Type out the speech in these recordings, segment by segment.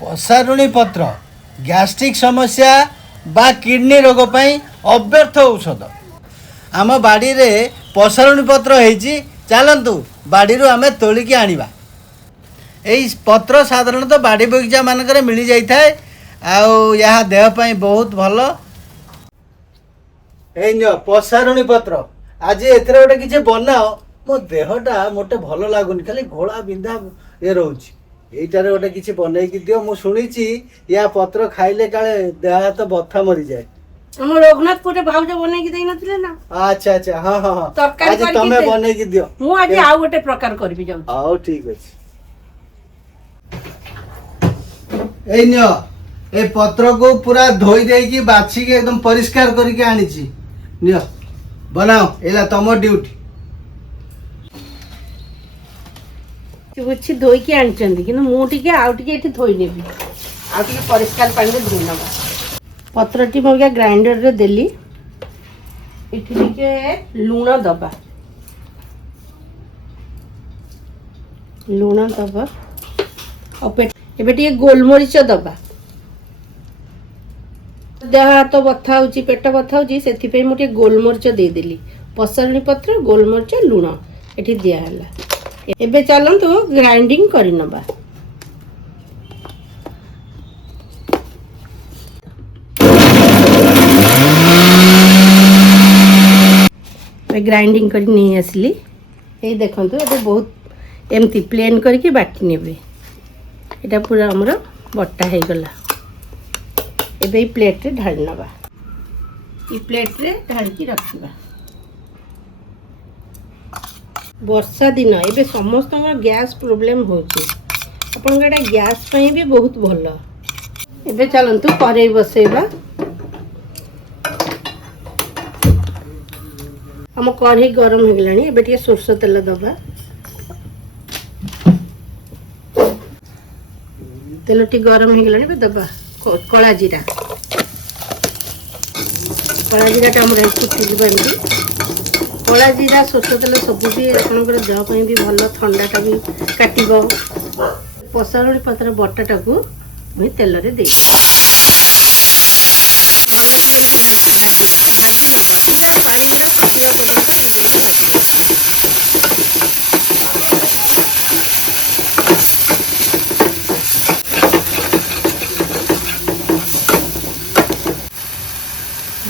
पसारुणी पत्र गैस्ट्रिक समस्या बा किडनी रोग पई अव्यर्थ औषध आम बाड़ी रे पसारुणी पत्र होईची चलतु बाड़ी आमे तोलिकी आनिबा। एई पत्र साधारणतः बाड़ी बगीचा मानकर मिल जाए आ देह पई बहुत भल। ए पसारुणी पत्र आज एथरे गोटे किसी बनाओ मो देहटा मोटे भल लगुनि खाली घोड़ा बिंधा ये रोच यहीटार गोटे किसी बनईकी दियो। मु शुणी या पत्र खाइले काले देह हाथ बथा मरी जाए। हम रघुनाथपुर भाउज बनईकी देई नथिले ना। अच्छा अच्छा हाँ हाँ हाँ तरकारी आज तमे बनईकी दियो। मु आज आ गोटे प्रकार करबी जाउ। आओ ठीक अछि। ए नियो ए पत्र को पूरा धोई देकी बाछि के एकदम परिष्कार करके आनिछि। नियो बनाओ एला तमो ड्यूटी। कुछ धोई के आनिचंदी कि मु टिके आउ टिके एठी धोई नेबी आउ टिके परिष्कार पानी रे धोई नबा। पत्रटी मो ग्राइंडर रे देली एठी टिके लूण दबा और एबे टिके गोलमरीच दबा। देह हाथ बथा होची पेट बथा होची सेथि पे मु टिके गोलमरीच दे देली। पसारुणी पत्र गोलमरीच लूण एठी दिया हला। एबे चलंतु ग्राइंडिंग करि नबा। ग्राइंडिंग करी नहीं आसली ये देखंतु एबे बहुत एमती प्लेन करके बाटी नेबे। एटा पूरा हमर बट्टा हे गला। एबे प्लेट रे ढाल नबा। ई प्लेट रे ढाल की रखबा। वर्षा दिन एबे समस्त गैस प्रॉब्लम होची अपन गडा गैस पई भी बहुत भलो। एबे चलंतु करेई बसेबा। हम कढ़ई गरम हो गलानी एबे टिके सोरस तेल दबा। तेल टी गरम हो गलानी बे दबा कला जीरा। कला जीरा टा हमर फुटी जबंती। कला जीरा सोरस तेल सब भी आपनकर देह पई भी भलो ठंडाटा भी काटिबो। पसारुणी पत्र बट्टाटा को मैं तेल रे दे भलो टिके भाजी नबा। पूरा पानी पूरा फुटिबा पर्यंत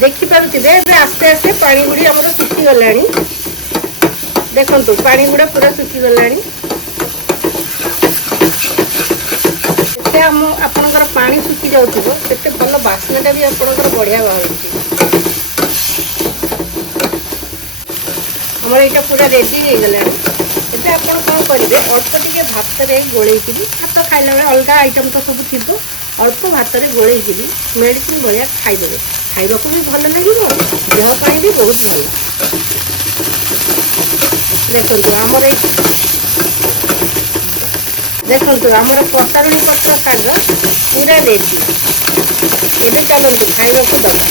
देखि पारुथिबे एबे आस्ते आस्ते पानी गुडी हमरो सुखी गलानी। देखंतु पानी गुडा पूरा सुखी गलानी। ते हम आपनकर पानी सुखी जाउथिबो सेते भलो बास्नाटा भी आपनकर बढ़िया बाहुची। हमर एटा पूरा रेडी हे गलानी। एते आपन कोन करिवे अल्प टिके भात रे गोळेई किरी भात खाइला बेले अलगा आइटम तो सब थिबो अल्प भात रे गोळेई किरी मेडिसिन बढ़िया खाइ देबे। खाइबा को भी भल लागिबो देह पाई भी बहुत भल। देखंतु हमर पसारुणी पत्र शाग पूरा रेडी। एबे चलंतु खाइबा को दबा।